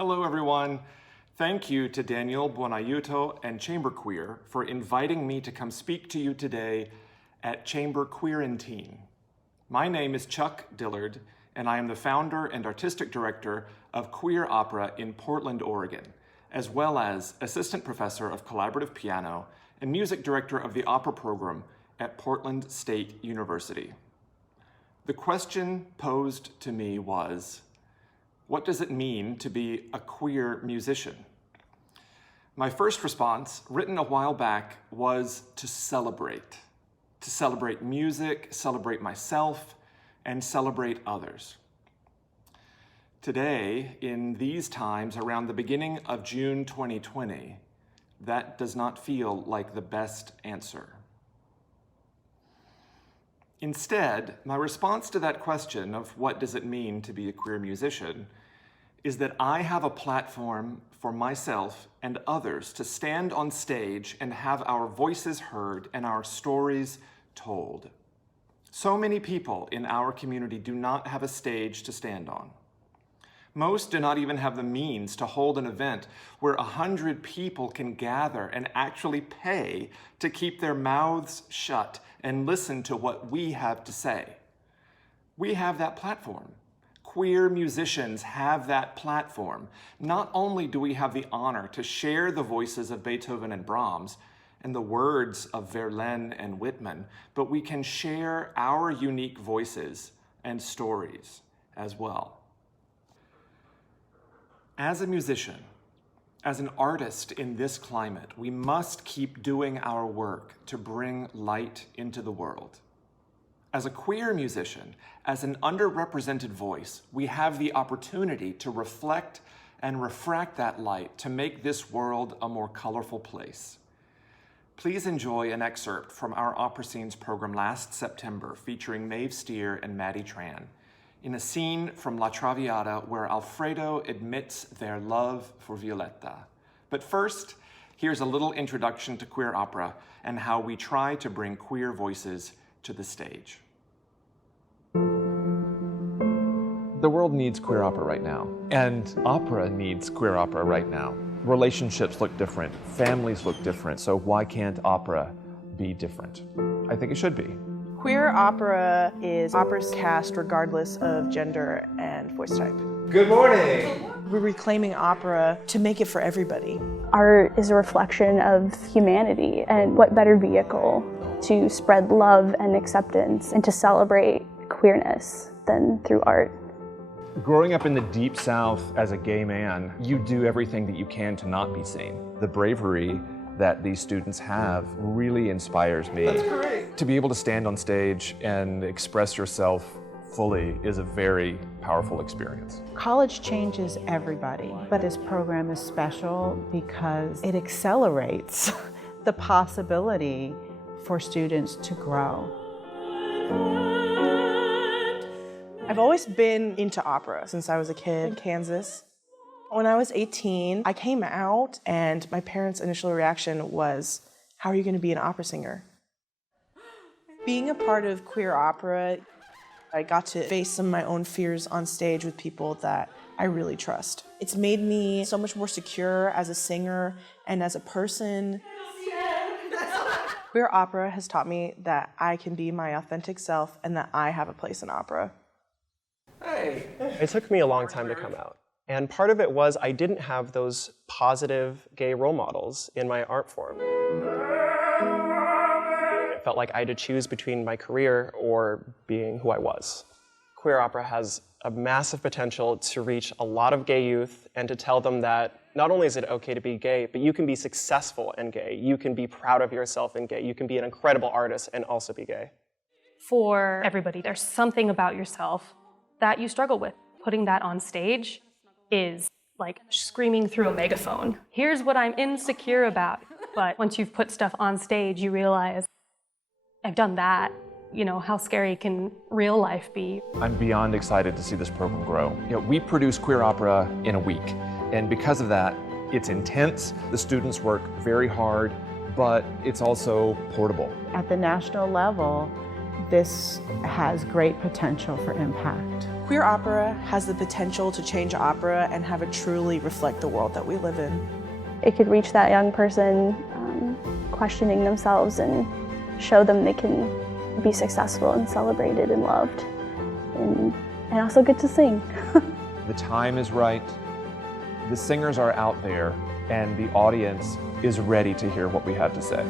Hello, everyone. Thank you to Daniel Buonaiuto and ChamberQUEER for inviting me to come speak to you today at ChamberQUEERantine. My name is Chuck Dillard, and I am the founder and artistic director of Queer Opera in Portland, Oregon, as well as assistant professor of collaborative piano and music director of the opera program at Portland State University. The question posed to me was, what does it mean to be a queer musician? My first response, written a while back, was to celebrate music, celebrate myself, and celebrate others. Today, in these times, around the beginning of June 2020, that does not feel like the best answer. Instead, my response to that question of what does it mean to be a queer musician is that I have a platform for myself and others to stand on stage and have our voices heard and our stories told. So many people in our community do not have a stage to stand on. Most do not even have the means to hold an event where 100 people can gather and actually pay to keep their mouths shut and listen to what we have to say. We have that platform. Queer musicians have that platform. Not only do we have the honor to share the voices of Beethoven and Brahms and the words of Verlaine and Whitman, but we can share our unique voices and stories as well. As a musician, as an artist in this climate, we must keep doing our work to bring light into the world. As a queer musician, as an underrepresented voice, we have the opportunity to reflect and refract that light to make this world a more colorful place. Please enjoy an excerpt from our Opera Scenes program last September featuring Maeve Stier and Maddy Tran in a scene from La Traviata where Alfredo admits their love for Violetta. But first, here's a little introduction to queer opera and how we try to bring queer voices to the stage. The world needs queer opera right now, and opera needs queer opera right now. Relationships look different, families look different, so why can't opera be different? I think it should be. Queer opera is operas cast regardless of gender and voice type. Good morning! We're reclaiming opera to make it for everybody. Art is a reflection of humanity, and what better vehicle to spread love and acceptance and to celebrate queerness than through art. Growing up in the Deep South as a gay man, you do everything that you can to not be seen. The bravery that these students have really inspires me. That's great. To be able to stand on stage and express yourself fully is a very powerful experience. College changes everybody, but this program is special because it accelerates the possibility for students to grow. I've always been into opera since I was a kid in Kansas. When I was 18, I came out and my parents' initial reaction was, how are you going to be an opera singer? Being a part of queer opera, I got to face some of my own fears on stage with people that I really trust. It's made me so much more secure as a singer and as a person. Queer opera has taught me that I can be my authentic self and that I have a place in opera. Hey! It took me a long time to come out. And part of it was I didn't have those positive gay role models in my art form. It felt like I had to choose between my career or being who I was. Queer opera has a massive potential to reach a lot of gay youth and to tell them that not only is it okay to be gay, but you can be successful and gay. You can be proud of yourself and gay. You can be an incredible artist and also be gay. For everybody, there's something about yourself that you struggle with. Putting that on stage is like screaming through a megaphone. Here's what I'm insecure about. But once you've put stuff on stage, you realize, I've done that. You know, how scary can real life be? I'm beyond excited to see this program grow. You know, we produce queer opera in a week, and because of that, it's intense. The students work very hard, but it's also portable. At the national level, this has great potential for impact. Queer opera has the potential to change opera and have it truly reflect the world that we live in. It could reach that young person questioning themselves and show them they can be successful and celebrated and loved, and also get to sing. The time is right, the singers are out there, and the audience is ready to hear what we have to say.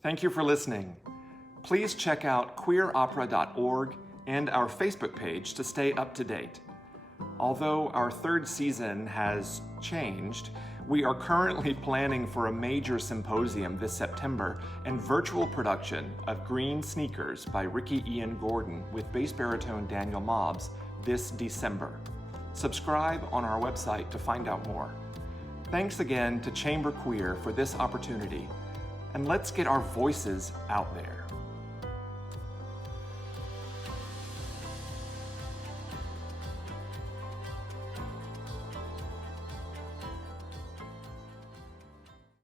Thank you for listening. Please check out queeropera.org and our Facebook page to stay up to date. Although our third season has changed, We are currently planning for a major symposium this September and virtual production of Green Sneakers by Ricky Ian Gordon with bass baritone Daniel Mobbs this December. Subscribe on our website to find out more. Thanks again to Chamber Queer for this opportunity, and let's get our voices out there.